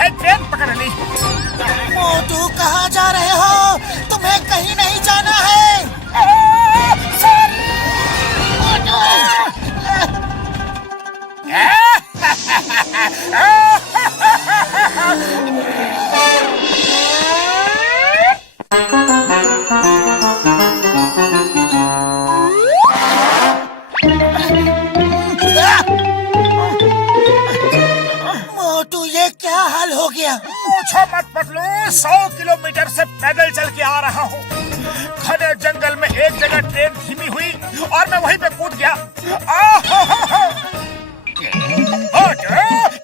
है ट्रेन पकड़ ली। मोटू कहाँ जा रहे हो? तुम्हें कहीं नहीं जाना है। मोटू! मोटू ये क्या हाल हो गया? पूछो मत पतलू, 100 किलोमीटर से पैदल चल के आ रहा हूँ। घने जंगल में एक जगह ट्रेन धीमी हुई और मैं वहीं पे कूद गया।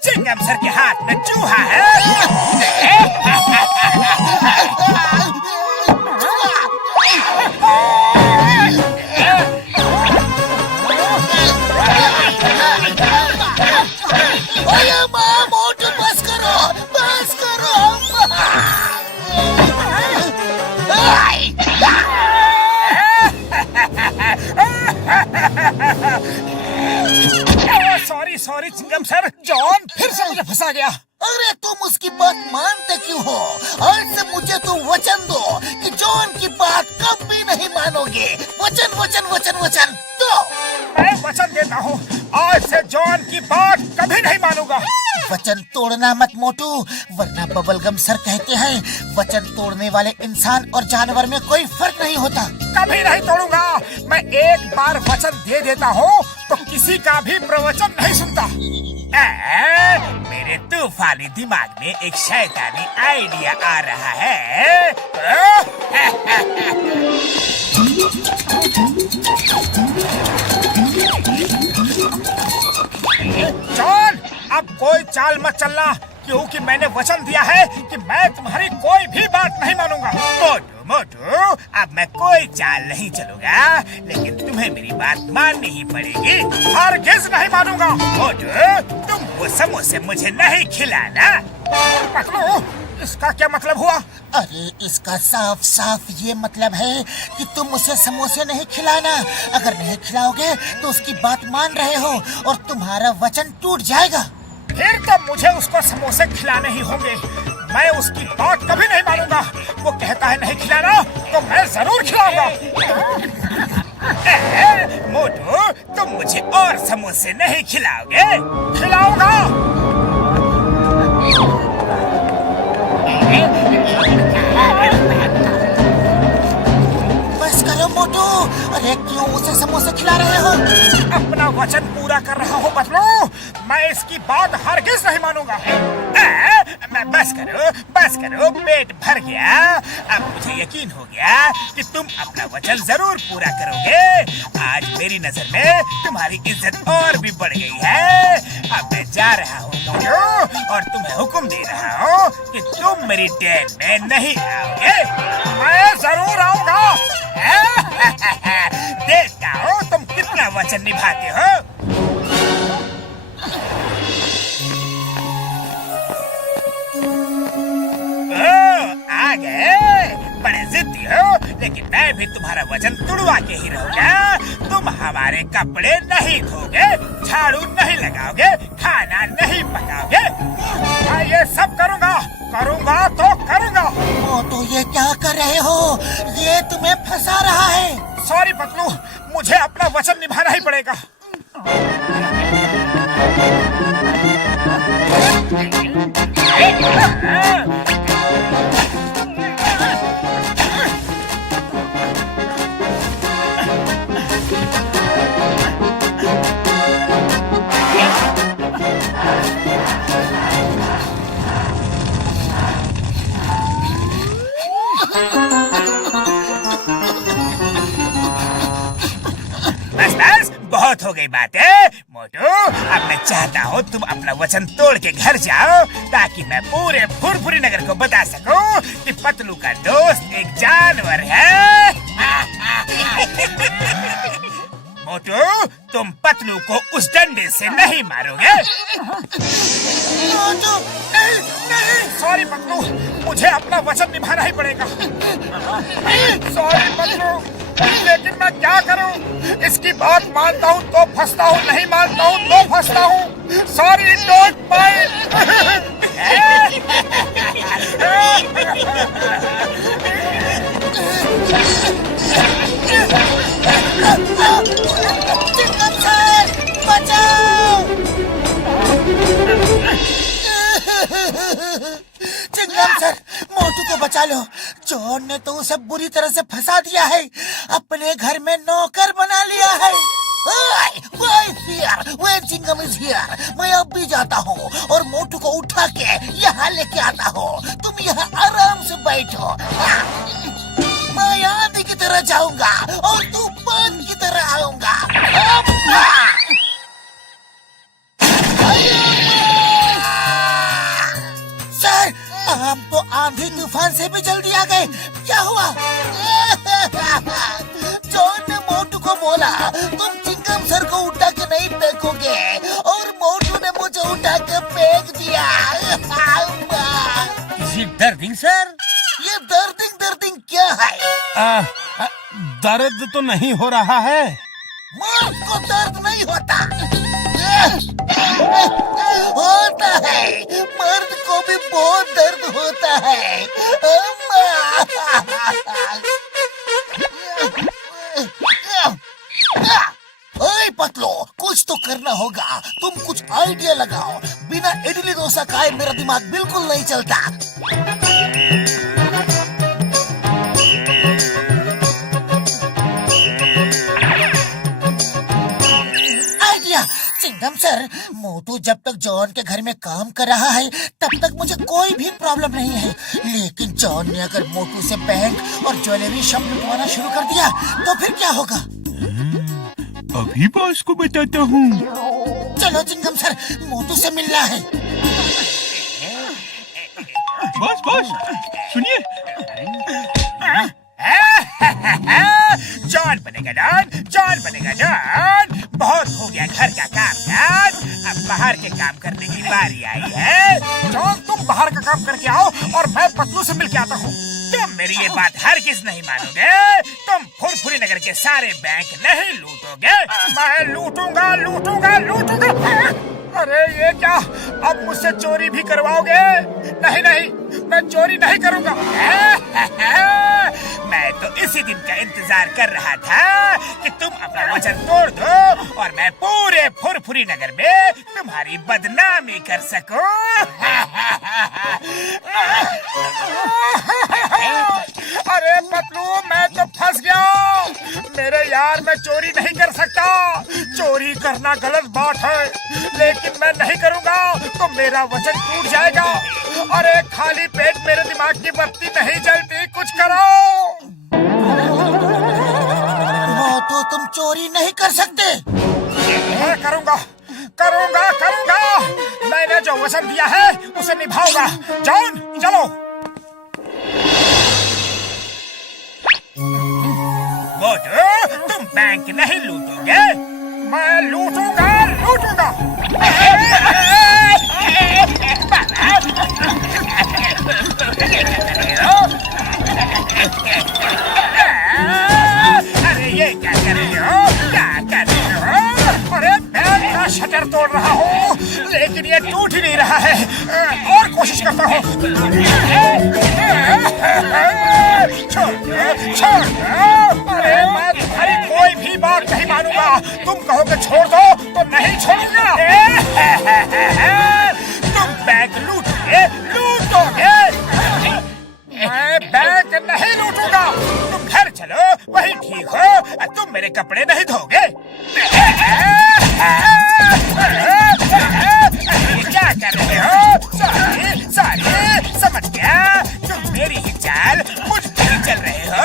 चिंगम सर के हाथ में चूहा है। मोटू बस करो, बस करो। सॉरी चिंगम सर, जॉन फिर से मुझे फंसा गया। अरे तुम उसकी बात मानते क्यों हो? आज से मुझे तो वचन दो कि जॉन की बात कभी नहीं मानोगे। वचन वचन वचन वचन दो। मैं वचन देता हूँ, आज से जॉन की बात कभी नहीं मानूंगा। वचन तोड़ना मत मोटू, वरना बबलगम सर कहते हैं वचन तोड़ने वाले इंसान और जानवर में कोई फर्क नहीं होता। कभी नहीं तोड़ूंगा। मैं एक बार वचन दे देता हूँ तो किसी का भी प्रवचन नहीं सुनता। मेरे तूफानी दिमाग में एक शैतानी आइडिया आ रहा है। जॉन, अब कोई चाल मत चलना, क्योंकि मैंने वचन दिया है कि मैं तुम्हारी कोई भी बात नहीं मानूंगा। मोटू मोटू, अब मैं कोई चाल नहीं चलूंगा, लेकिन तुम्हें मेरी बात माननी ही पड़ेगी। हरगिज़ नहीं मानूंगा। मोटू, तुम वो समोसे मुझे नहीं खिलाना। पतलू, इसका क्या मतलब हुआ? अरे इसका साफ साफ ये मतलब है कि तुम उसे समोसे नहीं खिलाना। अगर नहीं खिलाओगे तो उसकी बात मान रहे हो और तुम्हारा वचन टूट जाएगा। फिर तो मुझे उसको समोसे खिलाने ही होंगे। मैं उसकी बात कभी नहीं मानूंगा। वो कहता है नहीं खिलाना तो मैं जरूर खिलाऊंगा। मोटू, तुम मुझे और समोसे नहीं खिलाओगे? खिलाऊंगा। बस करो मोटू, अरे क्यों उसे समोसे खिला रहे हो? अपना वचन पूरा कर रहा हूँ बतलू, मैं इसकी बात हरगिज़ नहीं मानूंगा। बस करो, पेट भर गया। अब मुझे यकीन हो गया कि तुम अपना वचन जरूर पूरा करोगे। आज मेरी नजर में तुम्हारी इज्जत और भी बढ़ गई है। अब मैं जा रहा हूँ मोटू और तुम्हें हुक्म दे रहा हूँ कि तुम मेरी ट्रेन में नहीं आओगे। मैं जरूर आऊंगा। देखता हूँ तुम कितना वचन निभाते हो। आ गए, बड़े जिद्दी हो, लेकिन मैं भी तुम्हारा वचन तुड़वा के ही रहूंगा। तुम हमारे कपड़े नहीं धोगे, झाड़ू नहीं लगाओगे, खाना नहीं पकाओगे। मैं ये सब करूंगा तो करूंगा। मोटू ये क्या कर रहे हो? ये तुम्हें फंसा रहा है। सॉरी पतलू, मुझे अपना वचन निभाना ही पड़ेगा। बस बहुत हो गई बातें मोटू। अब मैं चाहता हूँ तुम अपना वचन तोड़ के घर जाओ, ताकि मैं पूरे फुरफुरी नगर को बता सकूं कि पतलू का दोस्त एक जानवर है। मोटू, तुम पतलू को उस डंडे से नहीं मारोगे। मोटू नहीं, नहीं। सॉरी पतलू, मुझे अपना वचन निभाना ही पड़ेगा। सॉरी पतलू, लेकिन मैं क्या करूं? इसकी बात मानता हूं तो फंसता हूं, नहीं मानता हूं तो फंसता हूं। Sorry, don't mind. Chingam sir, Motu को बचा लो। जॉन ने तो उसे बुरी तरह से फंसा दिया है, अपने घर में नौकर बना लिया है। Chewing gum is here. मैं अब भी जाता हूँ और मोटू को उठा के यहाँ लेके आता हूँ। तुम यहाँ आराम से बैठो। मैं आंधी की तरह जाऊंगा और तूफान की तरह आऊंगा। सर, हम तो आंधी तूफान से भी जल्दी आ गए। क्या हुआ? जॉन ने मोटू को बोला तुम चिंगम सर को उठा के नहीं फेंकोगे, और मोटू ने मुझे उठा के फेंक दिया। इज इट दर्दिंग सर? ये दर्दिंग क्या है? दर्द तो नहीं हो रहा है। मर्द को दर्द नहीं होता। होता है, मर्द को भी बहुत दर्द होता है। ओए पतलो, कुछ तो करना होगा। तुम कुछ आइडिया लगाओ। बिना इडली डोसा खाए मेरा दिमाग बिल्कुल नहीं चलता। आइडिया! चिंगम सर, मोटू जब तक जॉन के घर में काम कर रहा है तब तक मुझे कोई भी प्रॉब्लम नहीं है, लेकिन जॉन ने अगर मोटू से बैंक और ज्वेलरी शॉप लुटवाना शुरू कर दिया तो फिर क्या होगा? अभी बॉस को बताता हूँ। चलो चिंगम सर, मोटू से मिलना है। बॉस सुनिए। जॉन बनेगा डॉन, जॉन बनेगा डॉन। बहुत हो गया घर का काम यार, अब बाहर के काम करने की बारी आई है। जॉन, तुम बाहर का काम करके आओ और मैं पतलू से मिल के आता हूँ। तुम मेरी ये बात हरगिज नहीं मानोगे। तुम फुरफुरी नगर के सारे बैंक नहीं लूटोगे। मैं लूटूंगा। अरे ये क्या, अब मुझसे चोरी भी करवाओगे? नहीं, मैं चोरी नहीं करूंगा। मैं तो इसी दिन का इंतजार कर रहा था कि तुम अपना वचन तोड़ दो और मैं पूरे फुरफुरी नगर में तुम्हारी बदनामी कर सकूं। अरे पतलू, मैं तो फंस गया। मेरे यार, मैं चोरी नहीं कर सकता। चोरी करना गलत बात है, लेकिन मैं नहीं करूंगा तो मेरा वचन टूट जाएगा। अरे खाली पेट मेरे दिमाग की बत्ती नहीं जलती, कुछ करो। मोटू, तुम चोरी नहीं कर सकते। मैं करूंगा। मैंने जो वचन दिया है उसे निभाऊंगा। जॉन, चलो। मोटू, तुम बैंक नहीं लूटोगे। मैं लूटूंगा। अरे ये क्या कर रहे हो? अरे बैंक का शटर तोड़ रहा हूँ, लेकिन ये टूट ही नहीं रहा है। और कोशिश करता हूँ। छोड़। अरे मैं तुम्हारी कोई भी बात नहीं मानूंगा। तुम कहोगे छोड़ दो तो नहीं छोड़ूंगा। तुम बैंक लूटोगे। मैं बैंक नहीं लूटूंगा। तुम घर चलो, वही ठीक हो। तुम मेरे कपड़े नहीं धोगे। क्या कर रहे हो? सॉरी, समझ गया। तुम मेरी ही चाल मुझ पर ही चल रहे हो।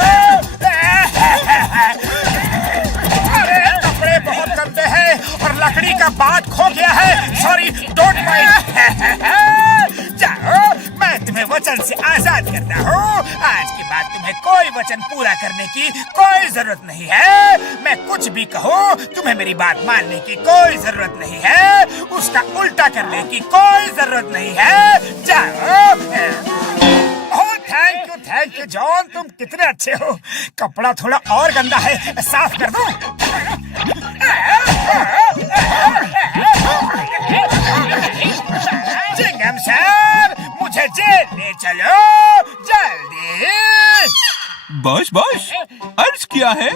अरे कपड़े बहुत गंदे हैं और लकड़ी का बात खो गया है। Sorry, don't mind. जाओ, मैं तुम्हें वचन से आजाद करता हूँ। आज के बाद तुम्हें कोई वचन पूरा करने की कोई जरूरत नहीं है। मैं कुछ भी कहूँ, तुम्हें मेरी बात मानने की कोई जरूरत नहीं है। उसका उल्टा करने की कोई जरूरत नहीं है। जाओ। थैंक यू जॉन, तुम कितने अच्छे हो। कपड़ा थोड़ा और गंदा है, साफ कर दो। चिंगम सर, मुझे जेल ले चलो जल्दी। बॉस अर्ज किया है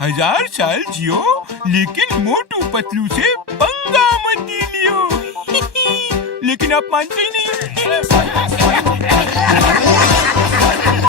1000 साल जियो, लेकिन मोटू पतलू से पंगा मत लियो। लेकिन आप मानते ही नहीं। अरे